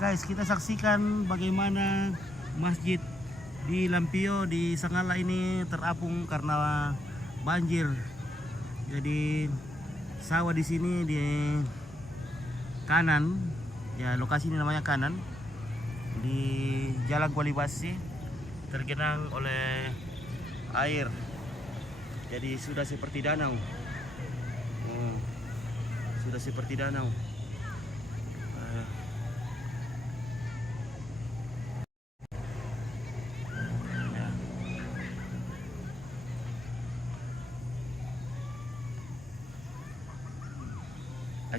guys, kita saksikan bagaimana masjid di Lampio di Sangala ini terapung karena banjir. Jadi sawah di sini di kanan, ya lokasi ini namanya kanan, di Jalan Kualibasi tergenang oleh air. Jadi sudah seperti danau. Sudah seperti danau.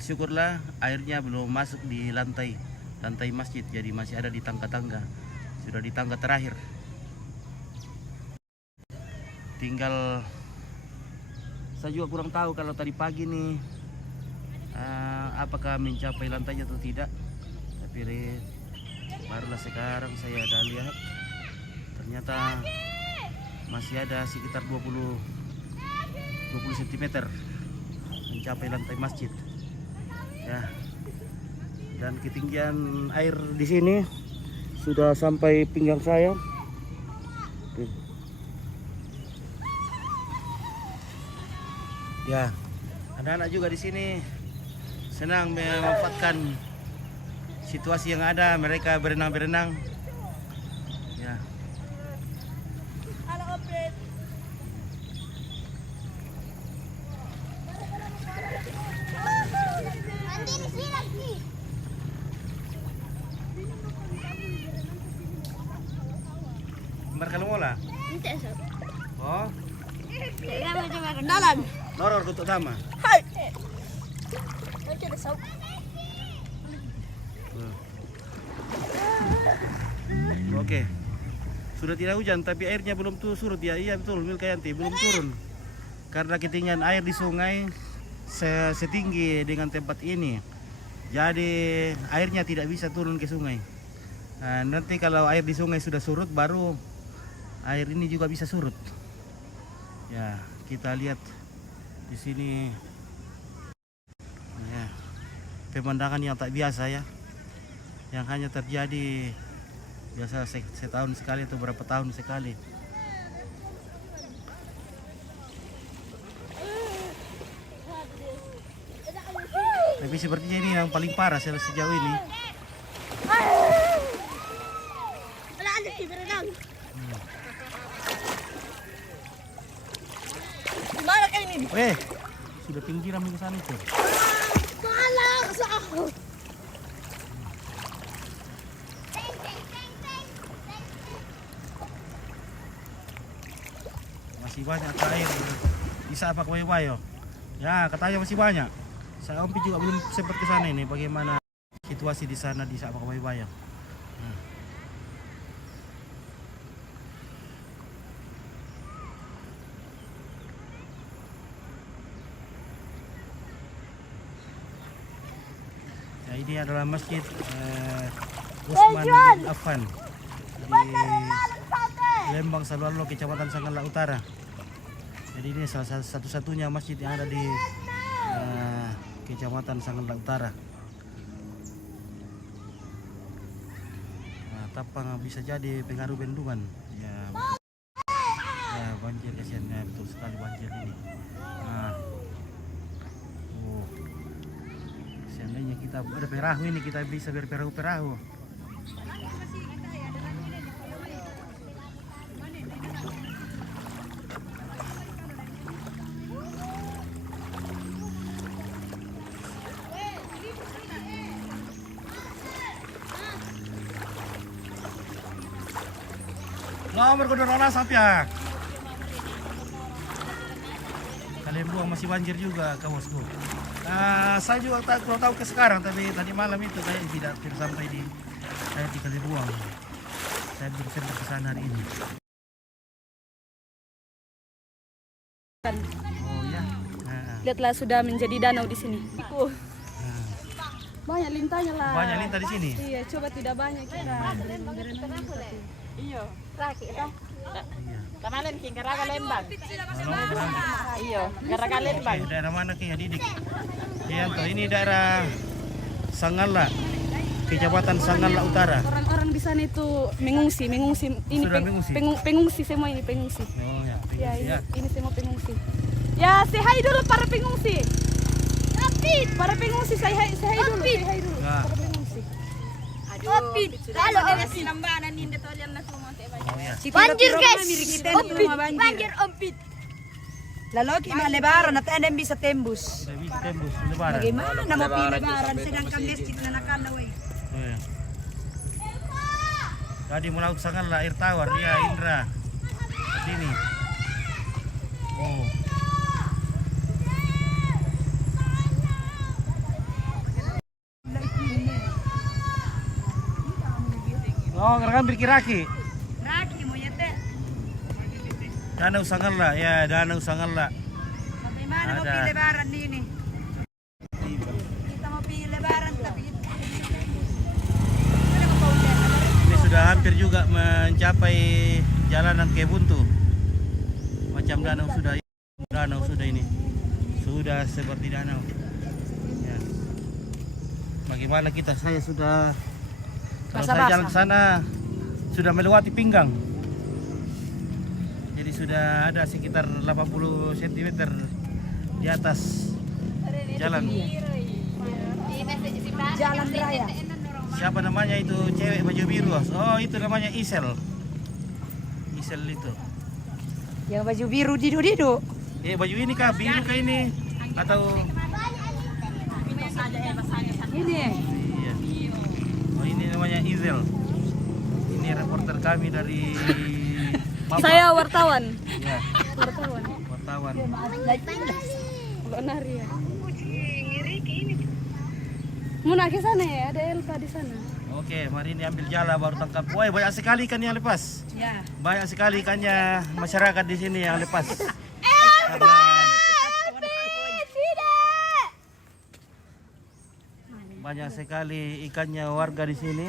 Syukurlah airnya belum masuk di lantai masjid, jadi masih ada di tangga-tangga. Sudah di tangga terakhir. Tinggal saya juga kurang tahu kalau tadi pagi nih apakah mencapai lantainya atau tidak. Tapi barulah sekarang saya ada lihat ternyata masih ada sekitar 20 cm mencapai lantai masjid. Ya. Dan ketinggian air di sini sudah sampai pinggang saya. Ya, anak-anak juga di sini senang memanfaatkan situasi yang ada. Mereka berenang-berenang. Ya. Marka mola? Hindi, sir. Oh? Kailangan mo dyan dalan. Noror kutuk sama. Hai! Sir. Oke. Sudah tidak hujan tapi airnya belum surut ya. Iya betul Milkayanti, belum turun. Karena ketinggian air di sungai setinggi dengan tempat ini. Jadi airnya tidak bisa turun ke sungai. Nah, nanti kalau air di sungai sudah surut baru air ini juga bisa surut. Ya, kita lihat di sini ya, pemandangan yang tak biasa ya, yang hanya terjadi biasa setahun sekali atau berapa tahun sekali. Tapi sepertinya ini yang paling parah sejauh ini. Gimana kayak ini? Sudah pinggiran ke sana itu. Malang sa ako. Masih banyak air. Bisa apa kawayo? Ya, katanya masih banyak. Saya Ompi juga belum sempat ke sana ini. Bagaimana situasi di sana di Sabak Kawayo? Ya, ini adalah masjid Usman bin Affan di Lembang Salualo, Kecamatan Sangala Utara. Jadi ini salah satu-satunya masjid yang ada di Kecamatan Sangala Utara. Nah, Tapang bisa jadi pengaruh bendungan. Ya, ya banjir kasihannya, betul sekali banjir ini. Nah, seandainya kita ada perahu ini, kita bisa berperahu-perahu. Nomor kudorona sapya. Kalian buang masih banjir juga kawanku. Saya juga kurang tahu ke sekarang, tapi tadi malam itu saya tidak sampai di Kalibuang. Saya belum sempat ke sana hari ini. Oh ya. Lihatlah sudah menjadi danau di sini. Banyak lintanya lah. Banyak lintah di sini. Iya, coba tidak banyak kita. Iyo, raki ito. Kamalan king Garaga Lembang. Iyo, Garaga Lembang. Daerah mana Ki Didik? Iya, ini daerah Sangala. Kecamatan Sanggala Utara. Orang-orang di sana itu mengungsi ini Sudah mengungsi? pengungsi semua ini pengungsi. Oh ya, Ya, ya. ini semua pengungsi. Ya, say hi dulu para pengungsi. Para pengungsi say hi dulu. Say hi dulu. Nah. Para pengungsi. Opit. Kalau ada sinambanan ini tolian na semua Oh ya. Banjir guys, banjir ompit. Lalu kita lebaran at NMB sa tembus. Sudah bisa tembus lebaran. Bagaimana mau lebaran sedangkan masjid na nakalaw eh. Oh, ya. Tadi melaut Sanggala air tawar ya Indra. Sini. Oh. Oh, ngerekam berkiraki. Raki mo yate. Danau Sanggala, ya Danau Sanggala. Bagaimana mau Ada. lebaran ini? Kita mau lebaran tapi Ini sudah hampir juga mencapai jalanan ke Buntu. Macam danau sudah ini. Sudah seperti danau. Ya. Bagaimana kita? Saya sudah kalau saya jalan ke sana sudah melewati pinggang. Jadi sudah ada sekitar 80 cm di atas jalan. jalan raya. Siapa namanya itu cewek baju biru? Oh, itu namanya Isel. Isel itu. Yang baju biru didu. Baju ini kah? Biru kah ini? Atau Ini. iya. Oh, ini namanya Isel. Ini reporter kami dari Mama. Saya wartawan. Ya, Wartawan. wartawan. Benar ya. Muna ke sana ya, ada Elva di sana. Oke, mari ini ambil jala baru tangkap. Woi, banyak sekali ikan yang lepas. Ya. Banyak sekali ikannya masyarakat di sini yang lepas. Karena banyak sekali ikannya warga di sini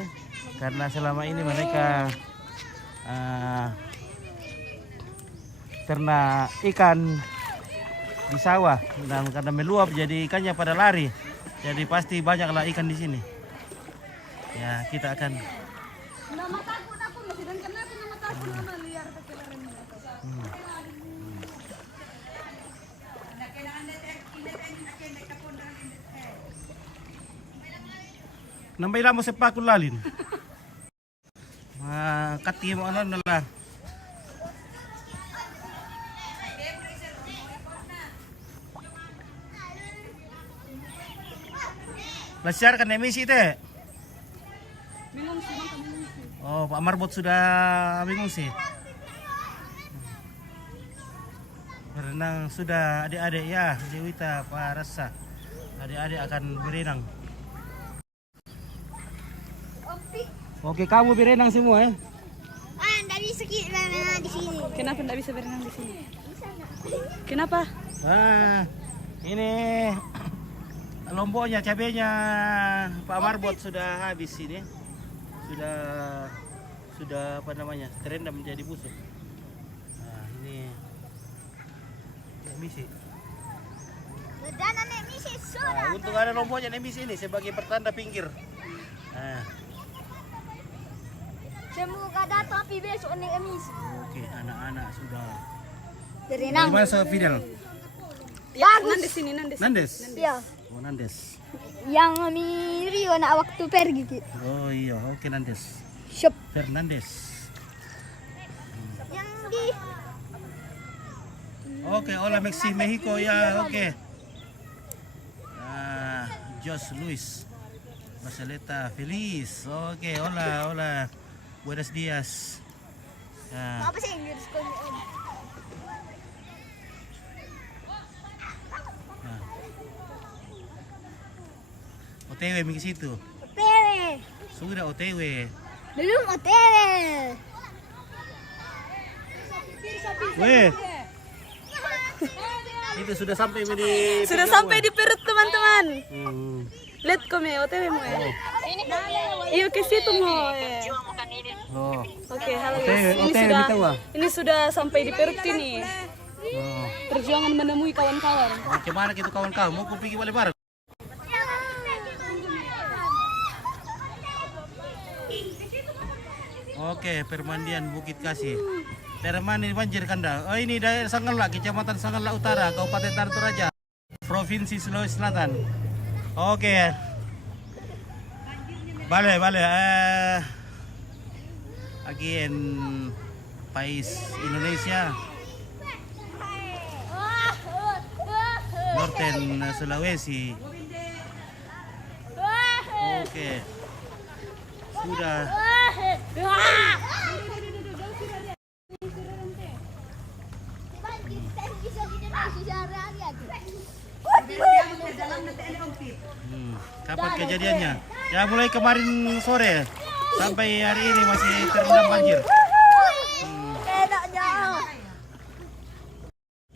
karena selama ini mereka ternak ikan di sawah dan karena meluap jadi ikannya pada lari. Jadi pasti banyaklah ikan di sini. Ya, kita akan Nama takut aku masih dan kenapa nama takut nama liar kecelaran. nambay lang mo sa pakulalin. Kati mo ano na lang. Lasyar kan emisi teh. Mengungsi, maka mengungsi. Oh, Pak Marbot sudah mengungsi. Berenang sudah adik-adik ya, Dewita, Pak Rasa. Adik-adik akan berenang. Oke, kamu berenang semua ya? Nggak bisa kita di sini. Kenapa tidak bisa berenang di sini? Kenapa? Ini lomboknya, cabenya Pak Marbot sudah habis ini. Sudah apa namanya? Terendam menjadi busuk. Nah, ini misi. Dan anak misi sudah. Nah, untuk ada lomboknya misi ini sebagai pertanda pinggir. Nah, Semoga datang tapi besok nih misi. oke, anak-anak sudah. Berenang. Gimana sama Fidel? Ya, nanti sini, nanti sini. Nandes. Ya. Oh, Nandes. Yang Rio nak waktu pergi gitu. Oh iya, oke Nandes. Shop. Fernandes. Yang di Oke, hola Mexico ya, oke. Jos Luis. Basaleta Feliz. Oke, hola. Buenos días. Nah, apa sih Inggris kau ni? OTW ke situ. Tere. Sudah OTW. Belum tere. Weh. Itu sudah sampai di Sudah sampai di perut teman-teman. Hmm. Lihat kome, OTW mo ya. Iyo ke situ mo ya. Oh. Oke, halo OTW, guys. OTW gitu, Wak. Ini sudah sampai di perut ini. Oh. Perjuangan menemui kawan-kawan. Gimana gitu kawan-kawan? Mau pergi balik bareng? Oke, permandian Bukit Kasih. Daerah mana ini banjir Kanda? Oh ini daerah Sanggala, Kecamatan Sanggala Utara, Kabupaten Tanah Toraja, Provinsi Sulawesi Selatan. Oke. Bale. Again, Pais Indonesia, Northern Sulawesi. Oke. Sudah. Kapan kejadiannya? Ya mulai kemarin sore sampai hari ini masih terendam banjir.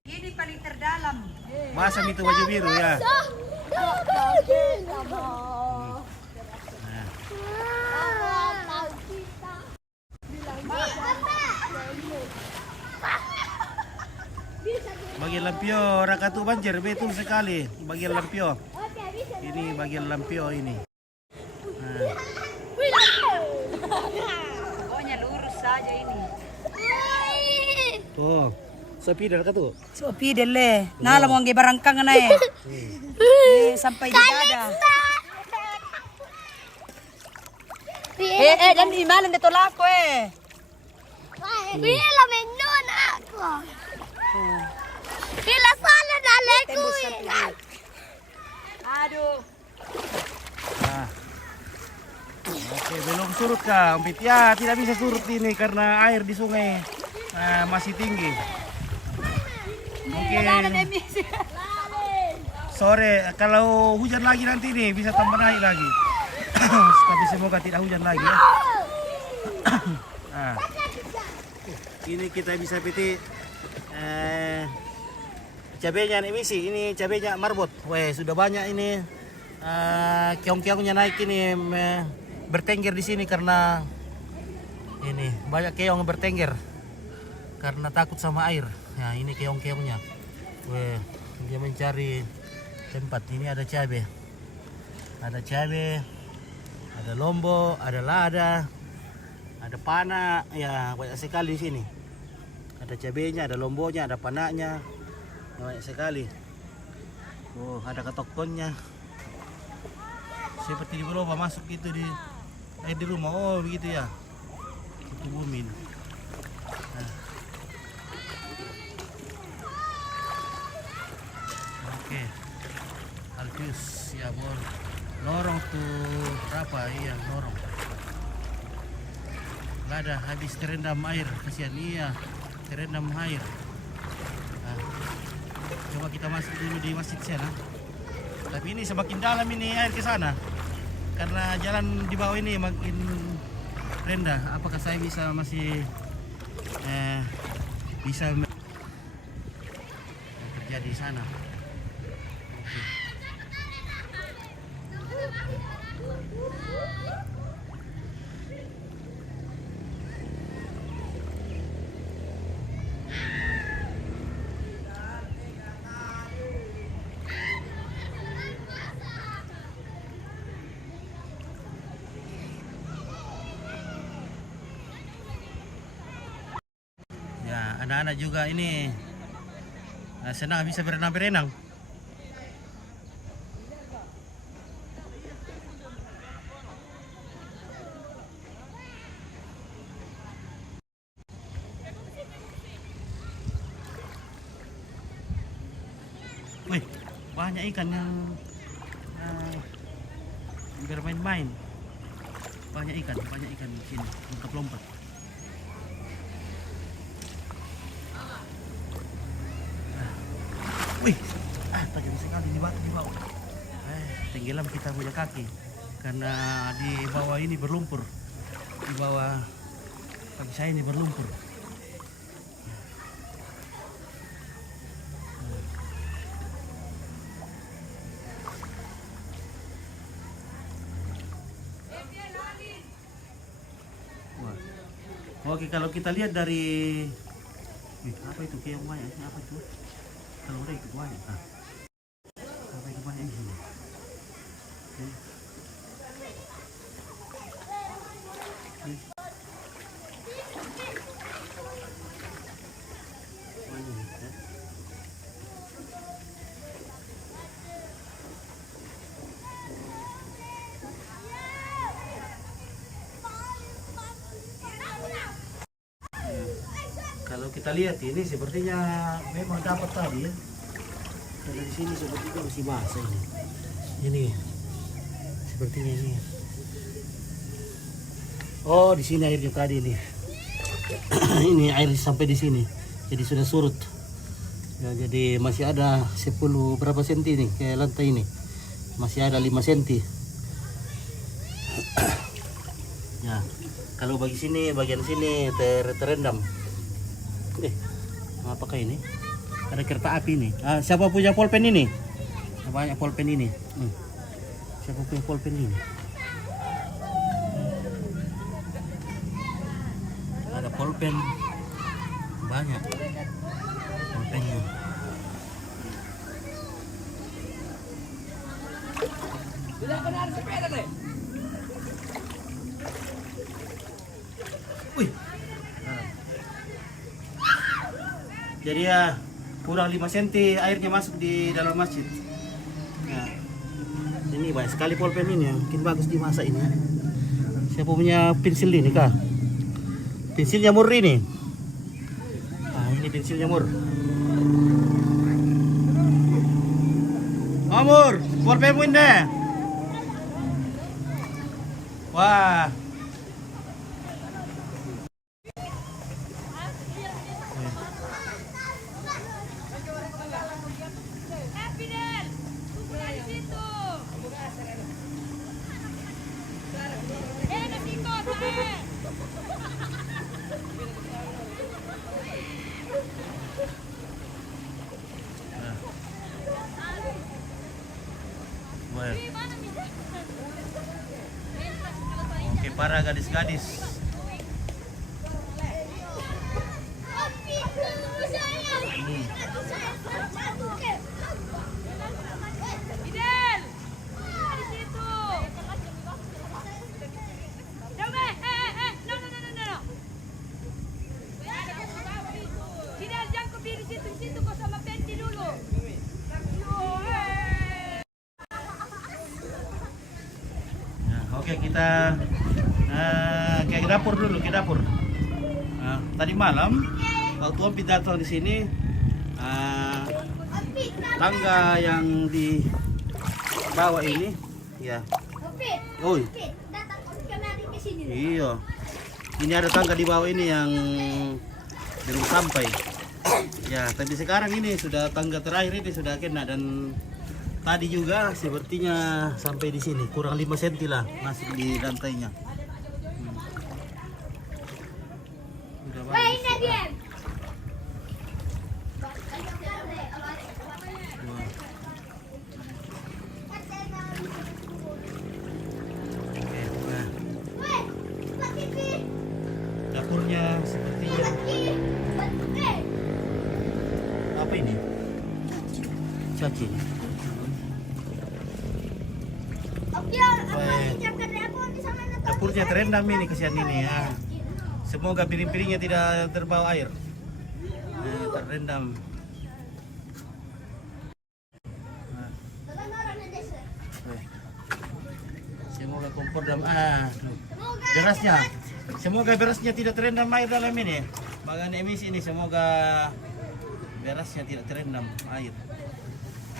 Ini paling terdalam. Masam itu baju biru ya. Bagian Lampio Rakatu banjir betul sekali. Bagian Lampio. Ini bagian Lampio ini. Pokoknya lurus saja ini. Tuh, sepi dah Rakatu. Sopi dele. Nala mo ang barangkang na eh. Sampai di dada. Dan imalan dito lako eh. Bila menon ako. Bila sana naleku. Aduh. Nah. Oke, belum surut Kak. Umpit ya, tidak bisa surut ini karena air di sungai masih tinggi. Mungkin sore kalau hujan lagi nanti nih bisa tambah naik lagi. Tapi semoga tidak hujan lagi ya. Nah, ini kita bisa petik cabenya emisi. Ini cabenya marbot. Weh, sudah banyak ini keong-keongnya naik ini bertengger di sini karena ini banyak keong bertengger karena takut sama air. Nah, ini keong-keongnya. Weh, dia mencari tempat. Ini ada cabe. Ada cabe, ada lombok, ada lada, ada panak. Ya, banyak sekali di sini. Ada cabenya, ada lomboknya, ada panaknya. Banyak sekali. Oh, ada ketokkonnya. Seperti di berubah masuk gitu di air di rumah. Oh, begitu ya. Itu bumi. Nah. Oke. Alpius ya bor. Lorong tuh berapa? Iya, lorong. Lada habis terendam air, kasihan. Iya, terendam air. Nah, coba kita masuk dulu di masjid sana. Tapi ini semakin dalam ini air ke sana. Karena jalan di bawah ini makin rendah. Apakah saya bisa masih bisa kerja di sana? Oke. Ya, anak-anak juga ini senang bisa berenang-berenang. Wih, banyak ikan yang bermain-main. Banyak ikan di sini, lompat-lompat. Wih, tajam sekali di batu di bawah. Tenggelam kita punya kaki karena di bawah ini berlumpur. Di bawah kaki saya ini berlumpur. Wah. Oke, kalau kita lihat dari apa itu keong banyak? Apa itu? Kalau udah ikut banyak, apa itu banyak ini? Kita lihat ini sepertinya memang dapat tadi ya. Karena di sini sepertinya masih basah ini. Ini sepertinya ini. Oh, di sini airnya tadi nih. Ini air sampai di sini. Jadi sudah surut. Ya, jadi masih ada 10 berapa senti nih ke lantai ini. Masih ada 5 senti. Ya, kalau bagian sini terendam. Apakah ini? Ada kereta api ini. Siapa punya pulpen ini? Banyak pulpen ini. Siapa punya pulpen ini? Ada pulpen banyak. Pulpennya. Wih. Jadi ya kurang 5 cm airnya masuk di dalam masjid. Ya. Ini banyak sekali pulpen ini ya. Mungkin bagus dimasak ini ya. Siapa punya pensil ini kah? Pensil jamur ini. Ini pensil jamur. Amur, pulpenmu ini. Wah. Oke, para gadis-gadis. Oke, kita ke dapur dulu, ke dapur. Tadi malam waktu Om datang di sini, tangga yang di bawah ini, ya. Oi. Iya. Ini ada tangga di bawah ini yang belum sampai. Ya, tapi sekarang ini sudah tangga terakhir ini sudah kena dan tadi juga sepertinya sampai di sini kurang 5 cm lah masih di lantainya. Udah bagus. Dapurnya sepertinya apa ini? Caci. Dapurnya terendam ini, kesian ini ya. Semoga piring-piringnya tidak terbawa air. Terendam. Semoga kompor dalam berasnya. Semoga berasnya tidak terendam air dalam ini. Bagian emisi ini semoga berasnya tidak terendam air.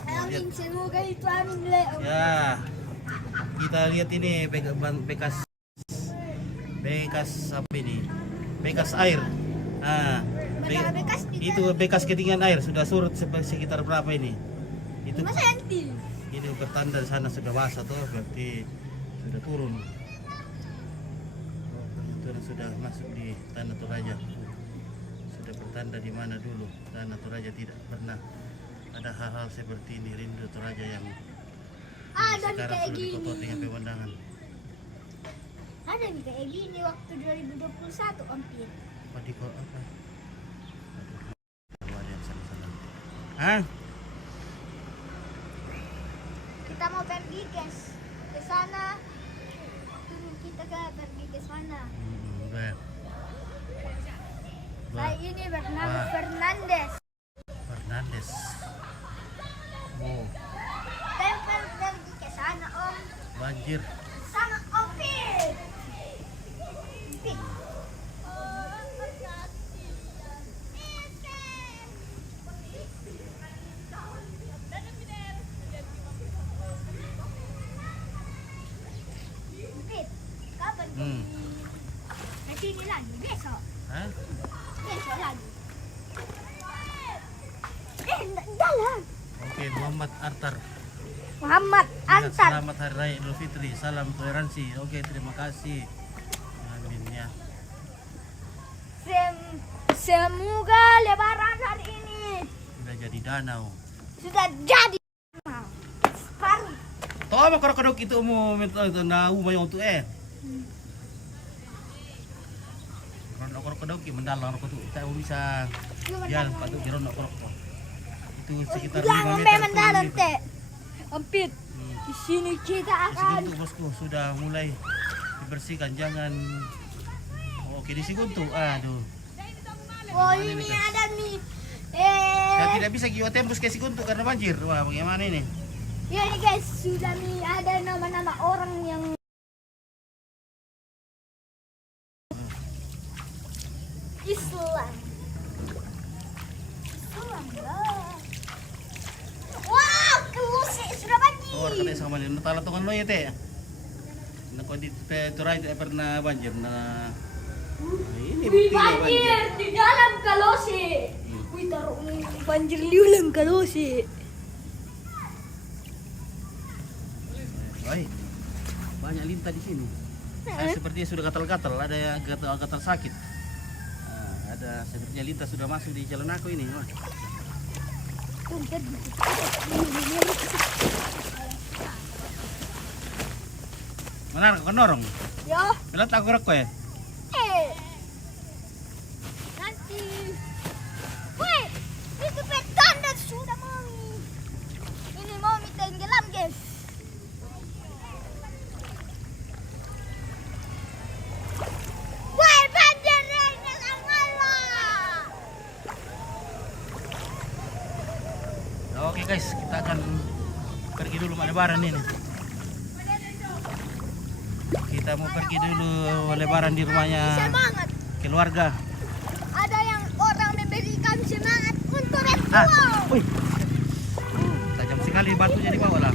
Amin, semoga itu amin Leo. Ya, kita lihat ini bekas apa ini? Bekas air. Itu bekas ketinggian air sudah surut sekitar berapa ini? Itu 5 cm. Ini bertanda di sana sudah basah tuh, berarti sudah turun. Itu sudah masuk di Tanah Toraja. Sudah bertanda di mana dulu Tanah Toraja tidak pernah ada hal-hal seperti ini. Rindu Toraja yang sekarang sudah dikotor dengan pemandangan. Ada nih kayak gini waktu 2021 hampir. Apa di kota apa? Aduh, ada yang salah-salah. Hah? Kita mau pergi guys ke sana. Kita pergi ke sana. Saya ini bernama Fernandes. Fernandes. Oh, Tempel pergi ke sana Om. banjir. Sama Opin. lagi besok. Hah? Besok lagi. Jalan. Oke, Muhammad Artar. Muhammad Ya, Antar. selamat Hari Raya Idul Fitri. Salam toleransi. Oke, terima kasih. Amin ya. Semoga lebaran hari ini Sudah jadi danau. sudah jadi. Separuh. Tahu apa kodok itu umum itu na umay untuk Kalau kodok itu mendalam kodok kita bisa ya patut giron kodok. Itu sekitar 5 Jangan meter. mendalam turun teh. Ampit. Di sini kita akan. Untuk bosku sudah mulai dibersihkan, jangan. Oke, di Siguntu. Aduh. Oh ini ada nih. Saya tidak bisa giwa tembus ke Siguntu karena banjir. Wah, bagaimana ini? Ya nih guys, sudah nih ada nama-nama orang yang Islam. Islam lah. Wow, kelusi sudah Oh, banjir. kata sama ni natala to kan lo yete. Nako di turai itu pernah banjir na. Ini Wih, buktinya banjir di dalam kalosi. Wih, taruh nih banjir di dalam kalosi. Baik. Banyak lintah di sini. Saya sepertinya sudah gatal-gatal, ada yang gatal sakit. Ada sepertinya lintah sudah masuk di jalan aku ini. Wah. Mana kau norong? Ya, Belat aku rek ya. nanti. Wih, itu petanda sudah mami. Ini mami tenggelam guys. Wih, banjir ini Allah. Oke guys, kita akan pergi dulu lebaran ini. Kita mau pergi dulu lebaran di rumahnya Semangat. keluarga. Ada yang orang memberikan semangat untuk itu. Wih. Tajam sekali batunya di bawah lah.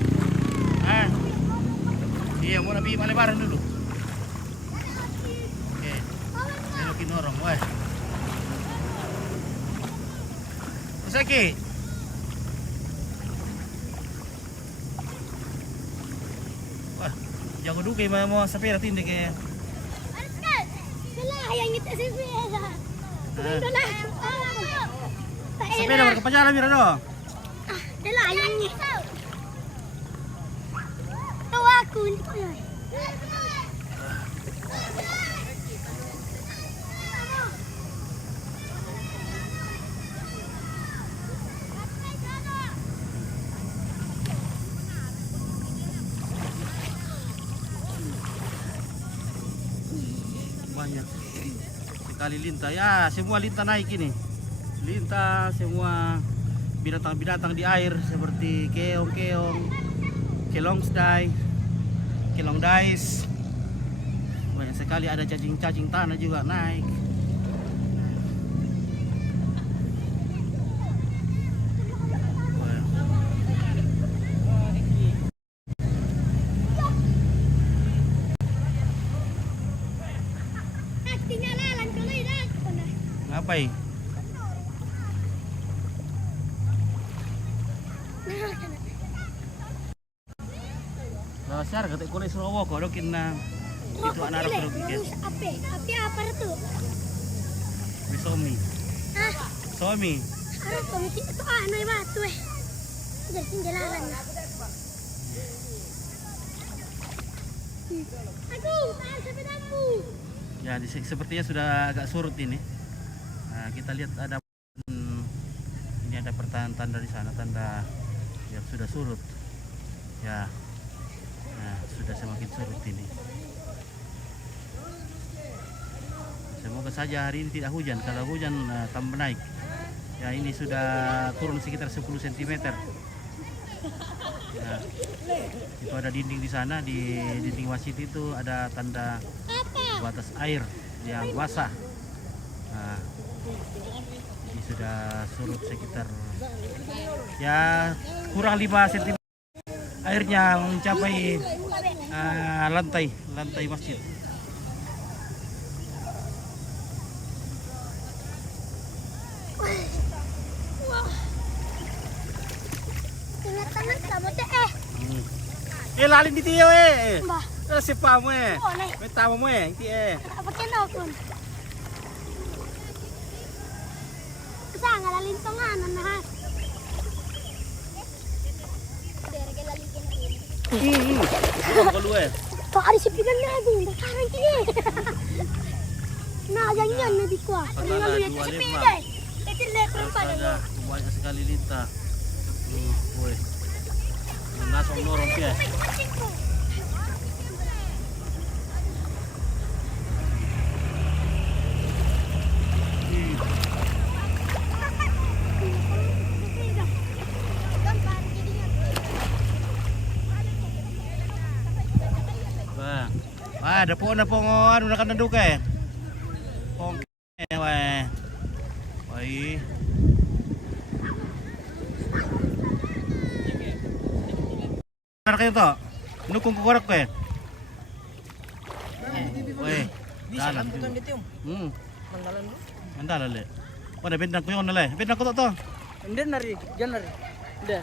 Iya, mau nabi lebaran dulu. Oke. Belokin orang, wah. Terus lagi. Wah, jago duke mau sapira tindik ya. Salah yang kita sepeda. Salah. Sepeda berkepajalan mira do. Salah yang ni. Tahu aku ni. Banyak sekali lintah ya, semua lintah naik ini. Lintah semua binatang-binatang di air seperti keong-keong, kelongsdai, kelongdais. Banyak sekali, ada cacing-cacing tanah juga naik. Tinggalan kali dah. Ngapain? Dasar kata kulit Sarawak kau dokin na itu anak anak guys. Api apa itu? Bisomi. Ah, Somi. harus komisi itu ano yung batu eh. Jadi tinggalan. Aduh, tahan sepedamu. Ya, sepertinya sudah agak surut ini. Nah, kita lihat ada ini ada pertanda tanda di sana, tanda yang sudah surut. Ya, nah, sudah semakin surut ini. Semoga saja hari ini tidak hujan. Kalau hujan tambah naik. Ya, ini sudah turun sekitar 10 cm. Ya, itu ada dinding di sana, di dinding wasit itu ada tanda batas air yang basah. Nah, ini sudah surut sekitar ya kurang 5 cm. Airnya mencapai lantai masjid. salin di tiyo eh. Bah. Si pa mo eh. Oh, nay. May tama mo eh. Hindi eh. Apa ka na ako? Saan nga lalintong nga na. Kalau eh. Pak ada sepikan na ako. Parang kini. Na ganyan na di ko. Ano nga luya sa sepikan? Ito letron pa Astaga, banyak sekali lintah. Woi. Nasong lorong pia. Ada po na pong ano na kananduk eh. Pong weh. Wai. Mana kayo to? Nukung kukurak ko eh. Weh. Dalan. Mandalan mo? Mandalan le. Wala bendang ko yun na le. Bendang ko to. Hindi nari, dyan nari. Hindi.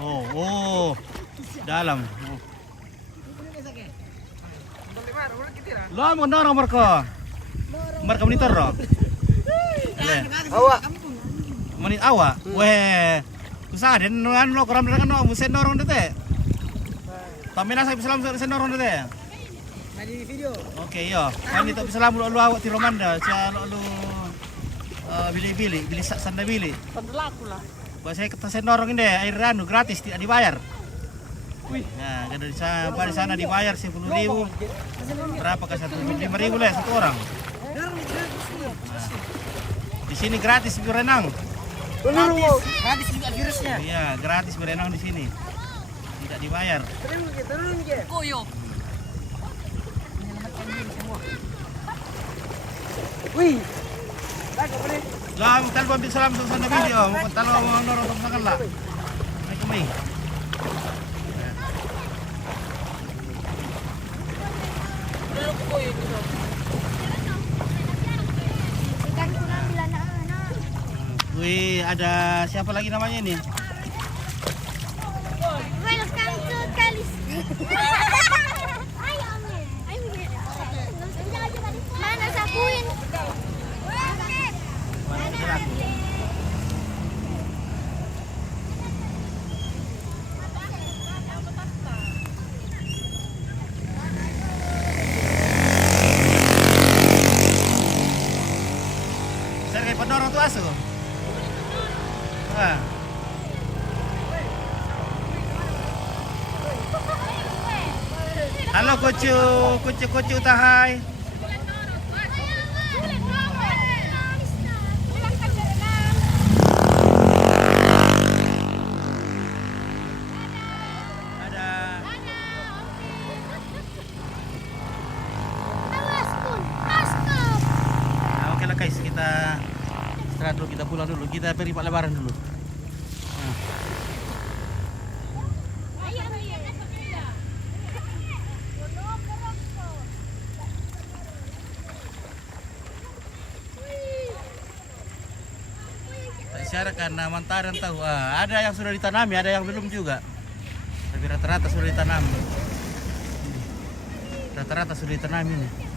Oh. Dalam. Oh. Lo mo norong marko. Marko monitor ro. Awa. Menit awa. Weh. Kusa den anu lo koram kan no musen norong dete. Pamela sa Islam sen norong dete. Mari video. Oke yo. Kami tak Islam lu awak ti Romanda sia lu bili sanda bili. Pandulaku lah. Buat saya kata sen norong ini air anu gratis tidak dibayar. Wih, nah dari sana dibayar 10.000. Berapa ke 5.000 lah satu orang. Nah, di sini gratis berenang. Gratis juga virusnya. Iya, gratis berenang di sini. Tidak dibayar. Turun ke. Koyo. Wih. Lah, telepon di salam sana video. Mau talo mau norong sangan lah. Naik kemai. Ikan kurang bila anak. Wih, ada siapa lagi namanya ini? Welcome to Kalis. Mana sapuin? Sergei pendorong tuh asu. Wah. Halo kucu tahai. Ada. Awas pun, askop. Nah, oke lah guys, kita istirahat dulu, kita pulang dulu, kita pergi Pak Lebaran dulu. Nah. Tak isyaratkan mantaran tahu. Ada yang sudah ditanami, ada yang belum juga. Tapi rata-rata sudah ditanam. Rata-rata sudah ditanami nih.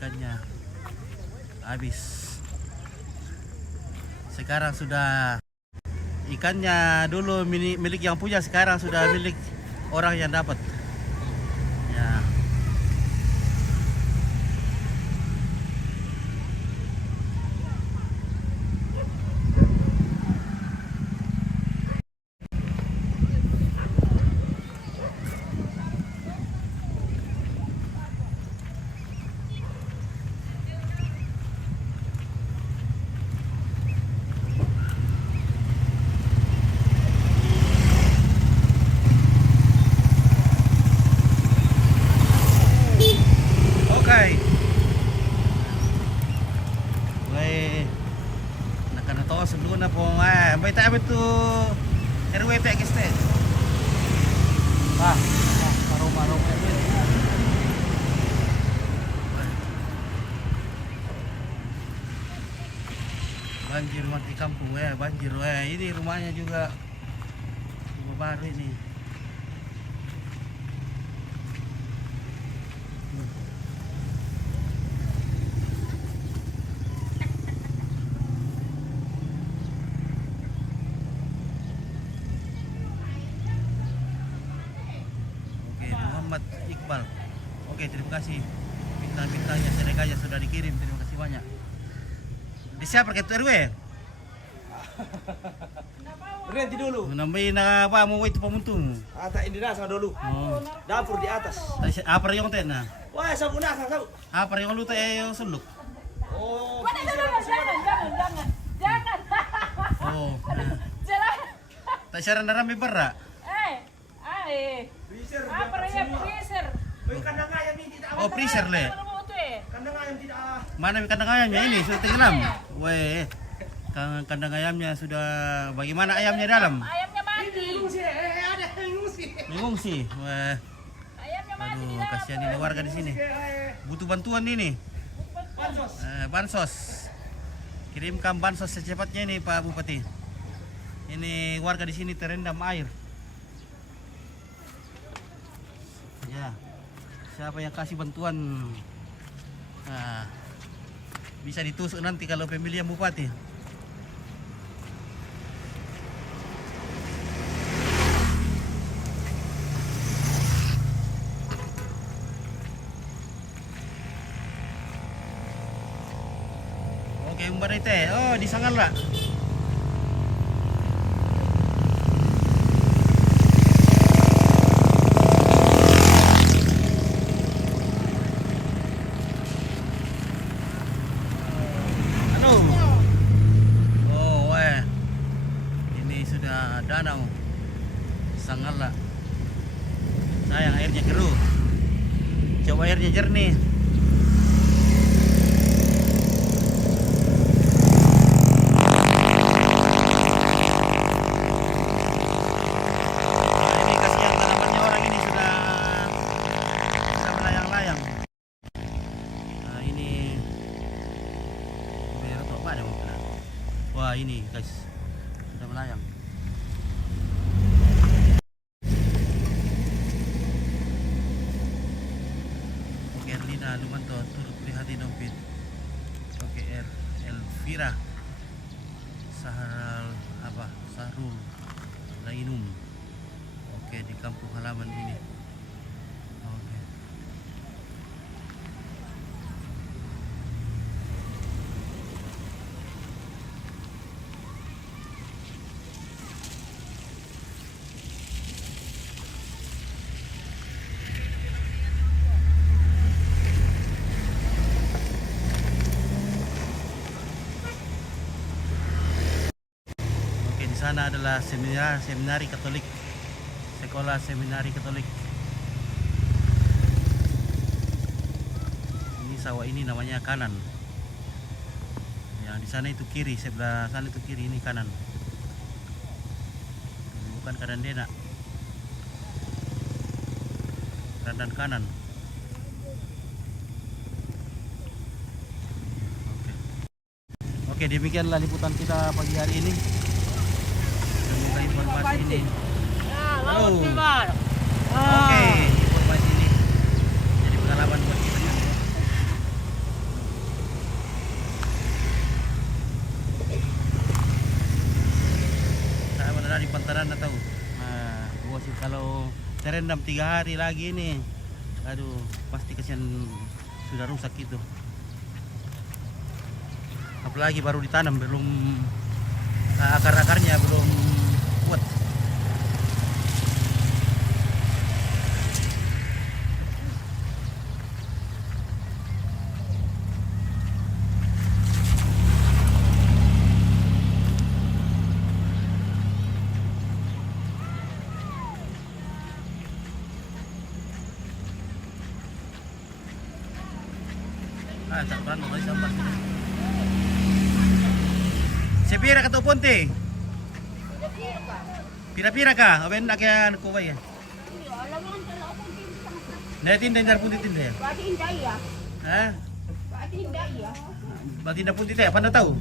Ikannya habis. Sekarang sudah ikannya dulu milik yang punya, sekarang sudah milik orang yang dapat. Ya. Okay. Weh, nakanato sebelum na po may tayo ito RWP kiste. Aroma. Banjir rumah di kampung banjir. Ini rumahnya juga rumah baru ini. Oke, Muhammad Iqbal. Oke, terima kasih. Bintang-bintangnya sedekahnya sudah dikirim. Terima kasih banyak. Di siapa ketua RW? Berhenti dulu. Nambahin apa mau itu pemuntung. Tak ini dah sama dulu. Oh. Dapur di atas. Apa yang tena? Wah, sabu nak, sabu. Apa yang lu teh yang suluk? Oh, Jangan. Oh. Jalan. Tak saran rame berak. freezer. Apa ya freezer? Kandang ayam ini tidak. Oh, freezer le. Kandang ayam tidak. Mana kandang ayamnya ini sudah tenggelam. Weh. Kandang ayamnya sudah bagaimana ayamnya dalam? Ayamnya mati. Ada ngungsi. Mengungsi. Wah. Ayamnya mati. Aduh, kasihan ini warga di sini. Butuh bantuan ini. Bansos. Bansos. Kirimkan bansos secepatnya ini Pak Bupati. Ini warga di sini terendam air. Ya. Siapa yang kasih bantuan? Nah, bisa ditusuk nanti kalau pemilihan bupati. Oke, umbar itu. Oh, di Sangala. Halo. Oh, ini sudah danau Sangala. Sayang airnya keruh. Coba airnya jernih. Ini kasihan tanamannya orang ini sudah melayang-layang. Nah, ini merah apa ada mungkin. Wah, ini guys sudah melayang. Oke, Erlina Lumanto turut prihatin Nompit. Oke, Elvira Sahrul Lainum. Oke, di kampung halaman ini. Oke. Oke, di sana adalah seminari Katolik. Sekolah Seminari Katolik. Ini sawah ini namanya kanan. Yang di sana itu kiri, sebelah sana itu kiri, ini kanan. Bukan kanan dena. Kanan kanan. Oke. Oke, demikianlah liputan kita pagi hari ini. Semoga informasi ini. Halo. Oke, informasi ini jadi pengalaman buat kita juga. Saya benar di pantaran atau sih kalau terendam 3 hari lagi ini, aduh pasti kasihan sudah rusak itu. Apalagi baru ditanam, belum akar-akarnya belum kuat. Tak pernah mulai sampai sini. Sepira ka to ponte? Pira-pira ka? Aben nakyan ko ba ya? Natin din dar punti tinde. Pati inday ya. Ha? Pati inday ya. Bati na punti te, apa na tahu?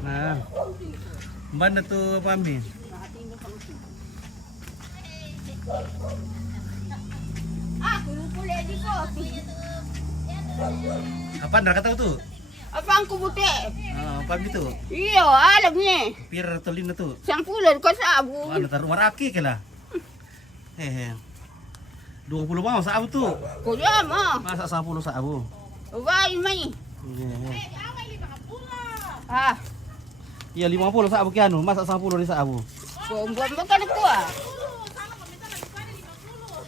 Nah. Banda tuh pami. Kulit di kopi. Apa anda kata tuh? Apa ang kubuti? Pami tuh. Iyo, alam niya. Pira tolin na tuh. 10 ko sa abo. Ano taruh maraki kala. 20 mau sa abo tuh. Kuya mo. Masa 10 sa abo. Ubay may. Ah, Iya 50 sa abo kiano, masa 10 di sa abo. kung buwan mo ka na ko ah.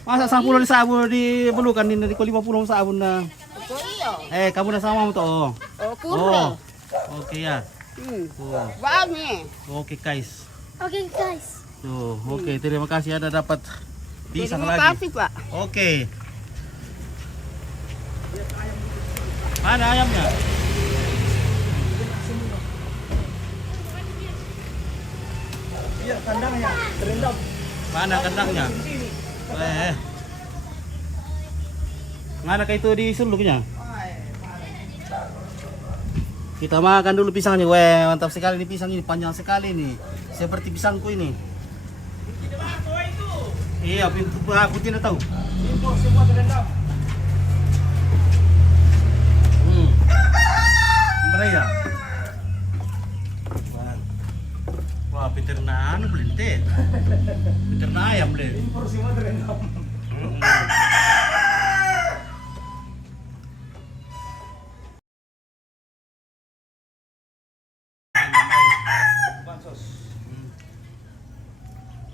Masa 10 di sa abo di belukan di ko 50 sa abo na. Kuya. Kamu na sama mo to. Oh. O kurre. Oke ya. Oh. Bani. Oke guys. Oke guys. Tuh, oke terima kasih ada dapat pisang Terima lagi. kasih, Pak. Oke. Mana ayamnya? Iya, kandangnya terendam. Mana kandangnya? Mana kayak itu di suluknya? Kita makan dulu pisangnya. Weh, mantap sekali nih pisang ini, panjang sekali nih. Seperti pisangku ini. Iya, pintu aku tidak tahu. Impor semua terendam. Mana ya? Wah, pinter na ano belinte. Pinter na ayam beli. Impor semua terendam. Bansos.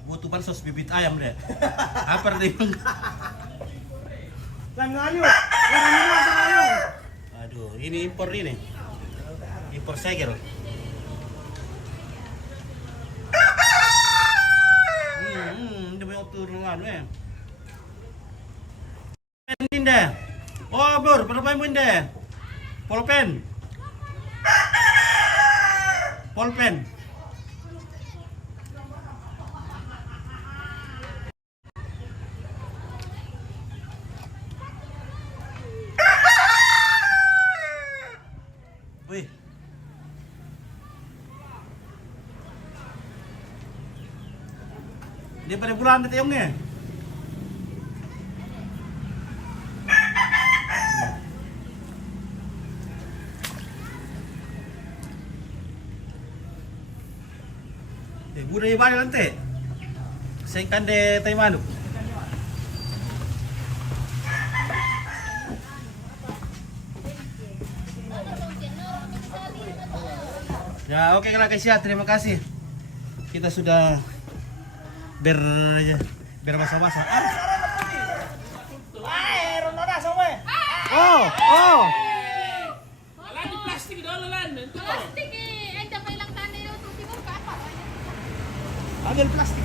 Butuh bansos bibit ayam deh. Apa deh? Langayo. Orang ini masa ngayo. Aduh, ini impor ini. Impor seger. Dia banyak turunan weh. Pen deh. Oh, Bor, berapa yang deh? Polpen. Polpen. Wih. Dia pada bulan itu yang nih. Budaya balik nanti. Saya ikan de Taimanu. Ya oke kalau guys ya, terima kasih. Kita sudah bermasa-masa. Oh, oh. Plastik eh. Ay, damay lang tanay daw itong siguro ka apa. Ambil plastik.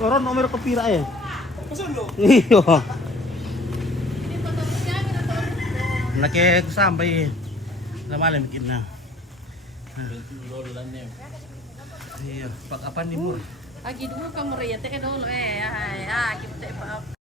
Koron nomor kepira ya? Kusulo. Iyo. Hindi pa tapos niya, ginatawag. Nakik sampai lama bikin na. Iya, pak apa nih mur? Agi dulu ka Maria, teka dulu kita pa